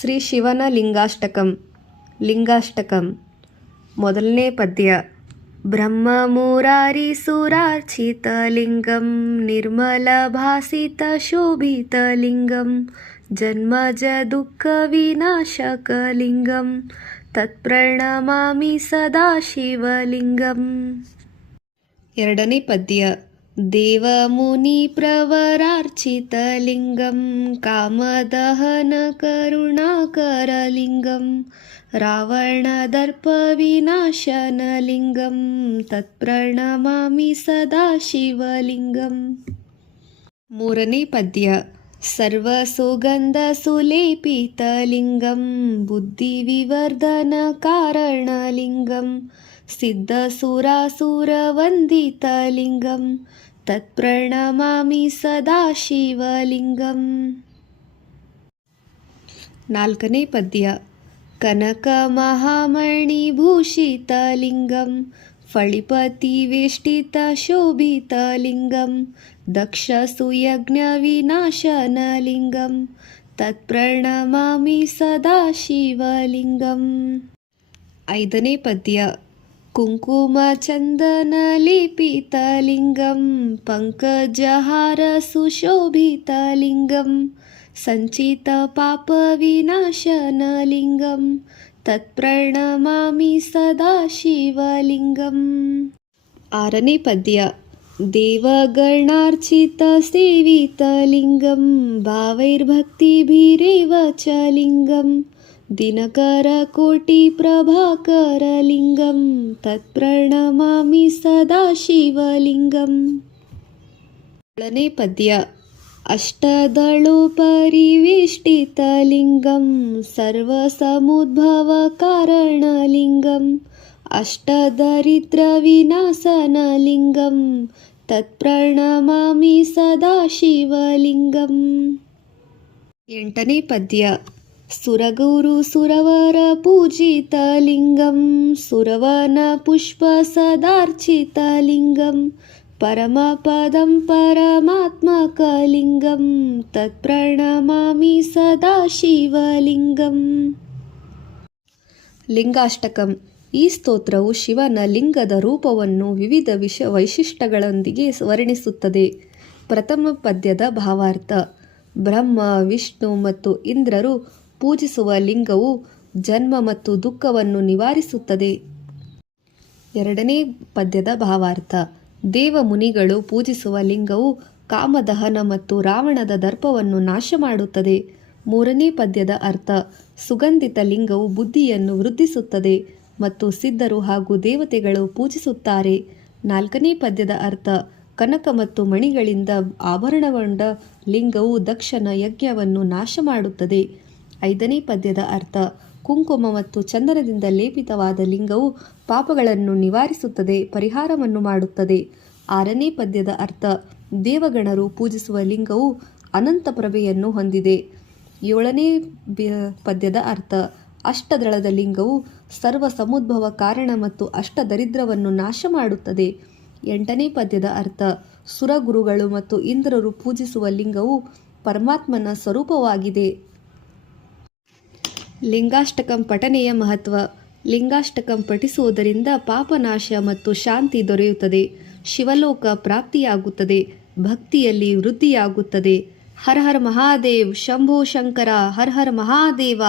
ಶ್ರೀ ಶಿವನ ಲಿಂಗಾಷ್ಟಕಂ. ಲಿಂಗಾಷ್ಟಕಂ. ಮೊದಲನೇ ಪದ್ಯ. ಬ್ರಹ್ಮ ಮುರಾರಿ ಸುರಾರ್ಚಿತ ಲಿಂಗಂ ನಿರ್ಮಲ ಭಾಸಿತ ಶೋಭಿತ ಲಿಂಗಂ ಜನ್ಮಜ ದುಃಖ ವಿನಾಶಕ ಲಿಂಗಂ ತತ್ಪ್ರಣಮಾಮಿ ಸದಾ ಶಿವಲಿಂಗಂ. ಎರಡನೇ ಪದ್ಯ. ದೇವ ಮುನಿ ಪ್ರವರಾರ್ಚಿತ ಲಿಂಗಂ ಕಾಮದಹನ ಕರುಣಾಕರ ಲಿಂಗಂ ರಾವಣ ದರ್ಪ ವಿನಾಶನ ಲಿಂಗಂ ತತ್ಪ್ರಣಮಾಮಿ ಸದಾ ಶಿವಲಿಂಗಂ. ಮೂರನೇ ಪದ್ಯ. ಸರ್ವ ಸುಗಂಧ ಸುಲೇಪಿತ ಲಿಂಗಂ ಬುದ್ಧಿ ವಿವರ್ಧನ ಕಾರಣ ಲಿಂಗಂ ಸಿದ್ಧ ಸುರಾಸುರ ವಂದಿತ ಲಿಂಗಂ ತತ್ಪ್ರಣಮಾಮಿ ಸದಾ ಶಿವಲಿಂಗಂ. ನಾಲ್ಕನೇ ಪದ್ಯ. ಕನಕ ಮಹಾಮಣಿ ಭೂಷಿತ ಲಿಂಗಂ ಫಳಿಪತಿ ವೇಷ್ಟಿತ ಶೋಭಿತ ಲಿಂಗಂ ದಕ್ಷ ಸುಯಜ್ಞ ವಿನಾಶನ ಲಿಂಗಂ ತತ್ಪ್ರಣಮಾಮಿ ಸದಾ ಶಿವಲಿಂಗಂ. ಐದನೇ ಪದ್ಯ. ಕುಂಕುಮ ಚಂದನ ಲೇಪಿತ ಲಿಂಗಂ ಪಂಕಜಹಾರ ಸುಶೋಭಿತ ಲಿಂಗಂ ಸಂಚಿತ ಪಾಪ ವಿನಾಶನ ಲಿಂಗಂ ತತ್ಪ್ರಣಮಾಮಿ ಸದಾ ಶಿವಲಿಂಗಂ. ಆರನೇ ಪದ್ಯ. ದೇವಗಣಾರ್ಚಿತ ಸೇವಿತ ಲಿಂಗಂ ಭಾವೈರ್ಭಕ್ತಿಭಿರೇವ ಚ ಲಿಂಗಂ ದಿನಕರ ಕೋಟಿ ಪ್ರಭಾಕರ ಲಿಂಗಂ ತತ್ಪ್ರಣಮಾಮಿ ಸದಾ ಶಿವಲಿಂಗಂ. ಏಳನೇ ಪದ್ಯ. ಅಷ್ಟದಳು ಪರಿವೇಷ್ಟಿತ ಲಿಂಗಂ ಸರ್ವ ಸಮುದ್ಭವ ಕಾರಣ ಲಿಂಗಂ ಅಷ್ಟದರಿದ್ರ ವಿನಾಶನ ಲಿಂಗಂ ತತ್ಪ್ರಣಮಾಮಿ ಸದಾ ಶಿವಲಿಂಗಂ. ಎಂಟನೇ ಪದ್ಯ. ಸುರಗುರು ಸುರವರ ಪೂಜಿತ ಲಿಂಗಂ ಸುರವನ ಪುಷ್ಪ ಸದಾರ್ಚಿತ ಲಿಂಗಂ ಪರಮಪದಂ ಪರಮಾತ್ಮಕ ಲಿಂಗಂ ತತ್ಪ್ರಣಮಾಮಿ ಸದಾ ಶಿವಲಿಂಗಂ. ಲಿಂಗಾಷ್ಟಕಂ. ಈ ಸ್ತೋತ್ರವು ಶಿವನ ಲಿಂಗದ ರೂಪವನ್ನು ವಿವಿಧ ವೈಶಿಷ್ಟ್ಯಗಳೊಂದಿಗೆ ವರ್ಣಿಸುತ್ತದೆ. ಪ್ರಥಮ ಪದ್ಯದ ಭಾವಾರ್ಥ. ಬ್ರಹ್ಮ ವಿಷ್ಣು ಮತ್ತು ಇಂದ್ರರು ಪೂಜಿಸುವ ಲಿಂಗವು ಜನ್ಮ ಮತ್ತು ದುಃಖವನ್ನು ನಿವಾರಿಸುತ್ತದೆ. ಎರಡನೇ ಪದ್ಯದ ಭಾವಾರ್ಥ. ದೇವ ಮುನಿಗಳು ಪೂಜಿಸುವ ಲಿಂಗವು ಕಾಮದಹನ ಮತ್ತು ರಾವಣದ ದರ್ಪವನ್ನು ನಾಶ ಮಾಡುತ್ತದೆ. ಮೂರನೇ ಪದ್ಯದ ಅರ್ಥ. ಸುಗಂಧಿತ ಲಿಂಗವು ಬುದ್ಧಿಯನ್ನು ವೃದ್ಧಿಸುತ್ತದೆ ಮತ್ತು ಸಿದ್ಧರು ಹಾಗೂ ದೇವತೆಗಳು ಪೂಜಿಸುತ್ತಾರೆ. ನಾಲ್ಕನೇ ಪದ್ಯದ ಅರ್ಥ. ಕನಕ ಮತ್ತು ಮಣಿಗಳಿಂದ ಆಭರಣಗೊಂಡ ಲಿಂಗವು ದಕ್ಷನ ಯಜ್ಞವನ್ನು ನಾಶ ಮಾಡುತ್ತದೆ. ಐದನೇ ಪದ್ಯದ ಅರ್ಥ. ಕುಂಕುಮ ಮತ್ತು ಚಂದನದಿಂದ ಲೇಪಿತವಾದ ಲಿಂಗವು ಪಾಪಗಳನ್ನು ನಿವಾರಿಸುತ್ತದೆ, ಪರಿಹಾರವನ್ನು ಮಾಡುತ್ತದೆ. ಆರನೇ ಪದ್ಯದ ಅರ್ಥ. ದೇವಗಣರು ಪೂಜಿಸುವ ಲಿಂಗವು ಅನಂತ ಪ್ರಭೆಯನ್ನು ಹೊಂದಿದೆ. ಏಳನೇ ಪದ್ಯದ ಅರ್ಥ. ಅಷ್ಟದಳದ ಲಿಂಗವು ಸರ್ವ ಸಮುದ್ಭವ ಕಾರಣ ಮತ್ತು ಅಷ್ಟದರಿದ್ರವನ್ನು ನಾಶ ಮಾಡುತ್ತದೆ. ಎಂಟನೇ ಪದ್ಯದ ಅರ್ಥ. ಸುರಗುರುಗಳು ಮತ್ತು ಇಂದ್ರರು ಪೂಜಿಸುವ ಲಿಂಗವು ಪರಮಾತ್ಮನ ಸ್ವರೂಪವಾಗಿದೆ. ಲಿಂಗಾಷ್ಟಕಂ ಪಠನೆಯ ಮಹತ್ವ. ಲಿಂಗಾಷ್ಟಕಂ ಪಠಿಸುವುದರಿಂದ ಪಾಪನಾಶ ಮತ್ತು ಶಾಂತಿ ದೊರೆಯುತ್ತದೆ, ಶಿವಲೋಕ ಪ್ರಾಪ್ತಿಯಾಗುತ್ತದೆ, ಭಕ್ತಿಯಲ್ಲಿ ವೃದ್ಧಿಯಾಗುತ್ತದೆ. ಹರ ಹರ ಮಹಾದೇವ್. ಶಂಭೋ ಶಂಕರ. ಹರ ಹರ ಮಹಾದೇವ.